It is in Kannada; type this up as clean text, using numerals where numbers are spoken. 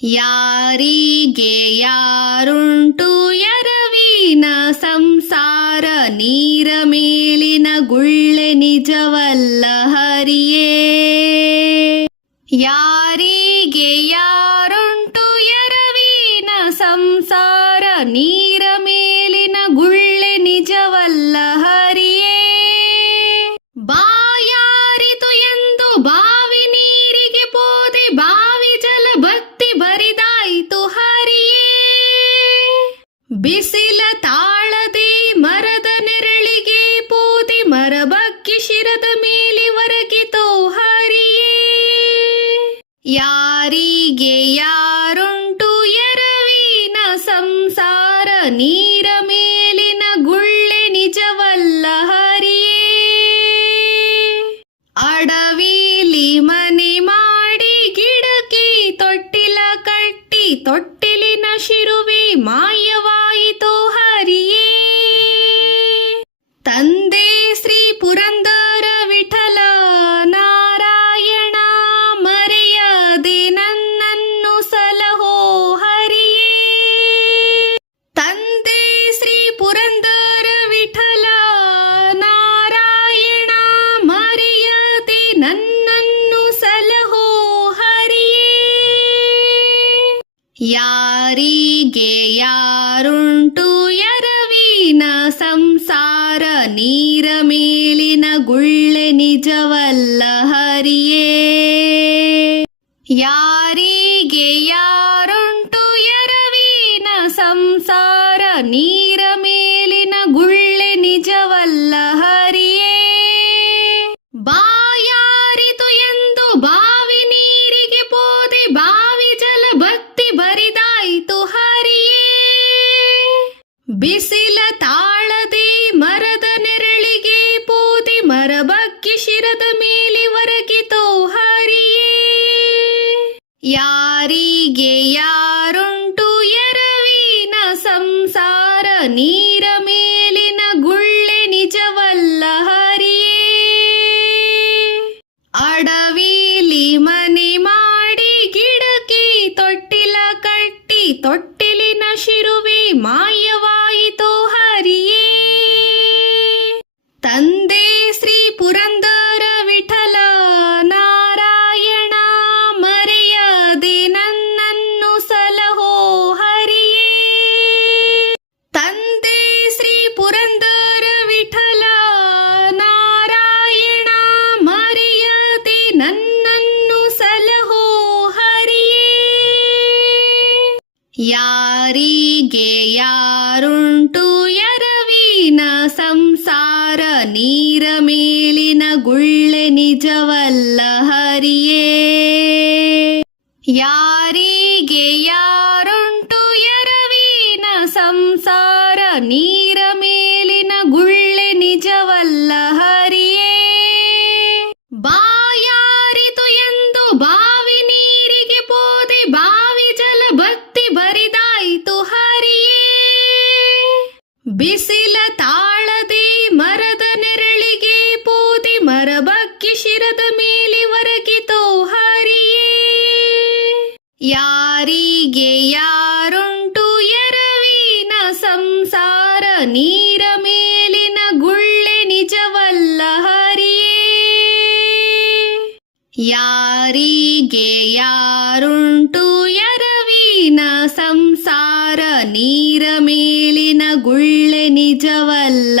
ಯಾರಿಗೆ ಯಾರುಂಟು ಎರವಿನ ಸಂಸಾರ, ನೀರ ಮೇಲಿನ ಗುಳ್ಳೆ ನಿಜವಲ್ಲ ಹರಿಯೇ. ಯಾರಿಗೆ ಯಾರುಂಟು ಎರವಿನ ಸಂಸಾರ, ನೀರ ಮೇಲಿನ ಗುಳ್ಳೆ ನಿಜವಲ್ಲ ಹರಿಯೇ. ಬಾಯಾರಿತು ಎಂದು ಬಾವಿ ನೀರಿಗೆ ಪೋದೆ, ಬಾವಿ ಜಲ ಬತ್ತಿ ಬರಿದಾಯಿತು ಹರಿಯೇ. ಬಿಸಿಲ ತಾಳದೆ ಮರದ ನೆರಳಿಗೆ ಪೋದೆ, ಮರ ಬಗ್ಗಿ ಶಿರದ ಮೇಲೆ ಒರಗಿತೋ ಹರಿಯೇ. ಯಾರಿಗೆ ಯಾರುಂಟು ಎರವಿನ ಸಂಸಾರ, ನೀರ ಮೇಲಿನ ಗುಳ್ಳೆ ನಿಜವಲ್ಲ ಹರಿಯೇ. ಅಡವಿಲಿ ಮನೆ ಮಾಡಿ ಗಿಡಕ್ಕೆ ತೊಟ್ಟಿಲ ಕಟ್ಟಿ, ತೊಟ್ಟಿಲಿನ ಶಿರುವೆ ಮಾಯವಾಯಿತೋ ಹರಿಯೇ. ತಂದೆ ಶ್ರೀ ಪುರಂದರ ವಿಠಲ ನಾರಾಯಣ, ಮರೆಯದೆ ನನ್ನನ್ನು ಸಲಹೋ ಹರಿಯೇ. ತಂದೆ ಶ್ರೀ ಪುರಂದರ ವಿಠಲ ನಾರಾಯಣ, ಮರೆಯದೆ ನನ್ನನ್ನು ಸಲಹೋ ಹರಿಯೇ. ಯಾರಿಗೆ ಯಾರುಂಟು ಎರವಿನ ಸಂಸಾರ, ನೀರ ಮೇಲಿನ ಗುಳ್ಳೆ ನಿಜವಲ್ಲ ಹರಿಯೇ. ಯಾರಿಗೆ ಯಾರುಂಟು ಎರವಿನ ಸಂಸಾರ, ನೀರ ಮೇಲಿನ ಗುಳ್ಳೆ ನಿಜವಲ್ಲ ಹರಿಯೇ. ಬಾಯಾರಿತು ಎಂದು ಬಾವಿ ನೀರಿಗೆ ಪೋದೆ, ಬಾವಿ ಜಲ ಬತ್ತಿ ಬರಿದಾಯಿತು ಹರಿಯೇ. ಬಿಸಿಲ ತಾಳದೆ ಮರದ ನೆರಳಿಗೆ ಪೋದೆ, ಮರ ಬಗ್ಗಿ ಶಿರದ ಮೇಲೆ ಒರಗಿತೋ ಹರಿಯೇ. ಯಾರಿಗೆ ಯಾರುಂಟು ಎರವಿನ ಸಂಸಾರ, ನೀರ ಮೇಲಿನ ಗುಳ್ಳೆ ನಿಜವಲ್ಲ ಹರಿಯೇ. ಅಡವಿಲಿ ಮನೆ ಮಾಡಿ ಗಿಡಕ್ಕೆ ತೊಟ್ಟಿಲ ಕಟ್ಟಿ, ತೊಟ್ಟಿಲಿನ ಶಿರುವೆ ಮಾಯವಾಯಿತೋ ಹರಿಯೇ. ತಂದೆ ಶ್ರೀ ಪುರಂದರ ವಿಠಲ ನಾರಾಯಣ, ಮರೆಯದೆ ನನ್ನನ್ನು ಸಲಹೋ ಹರಿಯೇ. ತಂದೆ ಶ್ರೀ ಪುರಂದರ ವಿಠಲ ನಾರಾಯಣ, ಮರೆಯದೆ ನನ್ನನ್ನು ಸಲಹೋ ಹರಿಯೇ. ಯಾರಿಗೆ ಯಾರುಂಟು ಎರವಿನ ಸಂಸಾರ, ನೀರ ಮೇಲಿನ ಗುಳ್ಳೆ ನಿಜವಲ್ಲ ಹರಿಯೇ. ಯಾರಿಗೆ ಯಾರುಂಟು ಎರವಿನ ಸಂಸಾರ, ನೀರ ಮೇಲಿನ ಗುಳ್ಳೆ ನಿಜವಲ್ಲ ಹರಿಯೇ. ಬಾಯಾರಿತು ಎಂದು ಬಾವಿ ನೀರಿಗೆ ಪೋದೆ, ಬಾವಿ ಜಲ ಬತ್ತಿ ಬರಿದಾಯಿತು ಹರಿಯೇ. ಬಿಸಿಲ ತಾಳದೆ ಮರದ ನೆರಳಿಗೆ ಪೋದೆ, ಮರ ಬಗ್ಗಿ ಶಿರದ ಮೇಲೆ ಒರಗಿತೋ ಹರಿಯೇ. ಯಾರಿಗೆ ಯಾರುಂಟು ಎರವಿನ ಸಂಸಾರ, ನೀರ ಮೇಲಿನ ಗುಳ್ಳೆ ನಿಜವಲ್ಲ ಹರಿಯೇ. ಯಾರಿಗೆ ಯಾರುಂಟು ಎರವಿನ ಸಂಸಾರ, ನೀರ ಮೇಲಿನ ಗುಳ್ಳೆ ನಿಜವಲ್ಲ